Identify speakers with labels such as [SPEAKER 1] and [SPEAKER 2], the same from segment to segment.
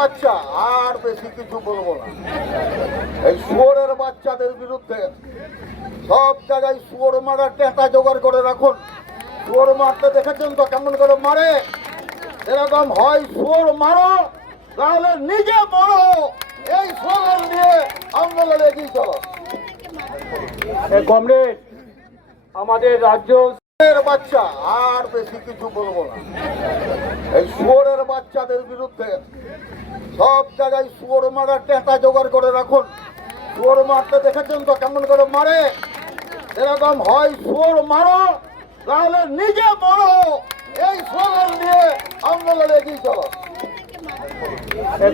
[SPEAKER 1] বাচ্চা আর বেশি কিছু বলব না। এই শুয়োরের বাচ্চাদের বিরুদ্ধে সব জায়গায় শুয়োর মারার টেঁটা জোগাড় করে রাখুন। শুয়োর মারতে দেখেছেন তো কেমন করে মারে? এরকম হয় শুয়োর মারো তাহলে নিজে মরো এই স্লোগান নিয়ে আন্দোলনে এগিয়ে চলো।
[SPEAKER 2] কমরেড আমাদের রাজ্য
[SPEAKER 1] বাচ্চা আর বেশি কিছু বলব না। এই শুয়োরের বাচ্চাদের বিরুদ্ধে সব জায়গায় শুয়োর মারার টেঁটা জোগাড় করে রাখুন। শুয়োর মারতে দেখেছেন তো কেমন করে মারে? এরকম হয় শুয়োর মারো তাহলে নিজে মরো এই স্লোগান নিয়ে আন্দোলনে এগিয়ে চলো।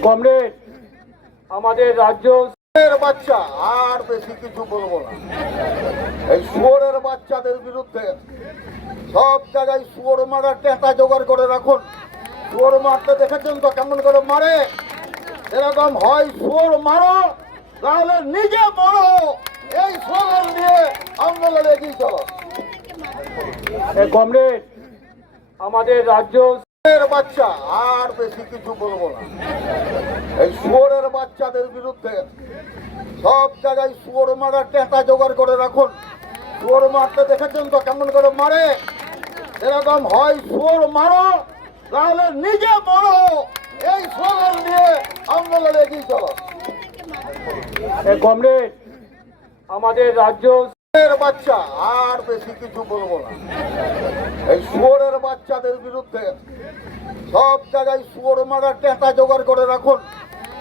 [SPEAKER 2] কমরেড আমাদের রাজ্য
[SPEAKER 1] বাচ্চা আর বেশি কিছু বলব না। এই শুয়োরের বাচ্চাদের বিরুদ্ধে সব জায়গায় শুয়োর মারার টেঁটা জোগাড় করে রাখুন। শুয়োর মারতে দেখেছেন তো? কেমন করে মারে? এরকম হয় শুয়োর মারো তাহলে নিজে মরো এই স্লোগান নিয়ে আন্দোলনে এগিয়ে চলো।
[SPEAKER 2] কমরেড আমাদের রাজ্য
[SPEAKER 1] বাচ্চা আর বেশি কিছু বলব না। এই শুয়োরের বাচ্চাদের বিরুদ্ধে সব জায়গায় শুয়োর মারার টেঁটা জোগাড় করে রাখুন। শুয়োর মারতে দেখেছেন তো? কেমন করে মারে? এরকম হয় শুয়োর মারো তাহলে নিজে মরো এই স্লোগান নিয়ে আন্দোলনে এগিয়ে চলো?
[SPEAKER 2] কমরেড আমাদের রাজ্য
[SPEAKER 1] বাচ্চা আর বেশি কিছু বলব না। এই শুয়োরের বাচ্চাদের বিরুদ্ধে সব জায়গায় শুয়োর মারার টেঁটা জোগাড় করে রাখুন।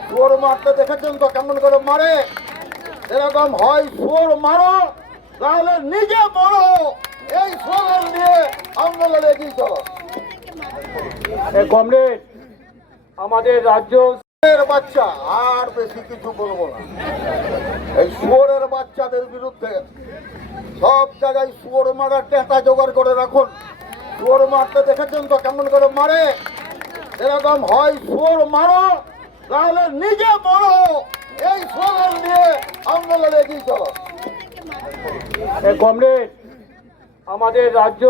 [SPEAKER 1] শুয়োর মারতে দেখেছেন তো কেমন করে মারে? এরকম হয় শুয়োর মারো তাহলে নিজে মরো এই স্লোগান নিয়ে আন্দোলনে এগিয়ে চলো
[SPEAKER 2] কমরেড আমাদের রাজ্য
[SPEAKER 1] বাচ্চা আর বেশি কিছু বলব না। এই শুয়োরের বাচ্চাদের বিরুদ্ধে সব জায়গায় শুয়োর মারার টেঁটা জোগাড় করে রাখুন। শুয়োর মারতে দেখেছেন তো কেমন করে মারে? এরকম হয় শুয়োর মারো তাহলে নিজে মরো এই স্লোগান নিয়ে আন্দোলনে এগিয়ে চলো।
[SPEAKER 2] কমরেড আমাদের রাজ্য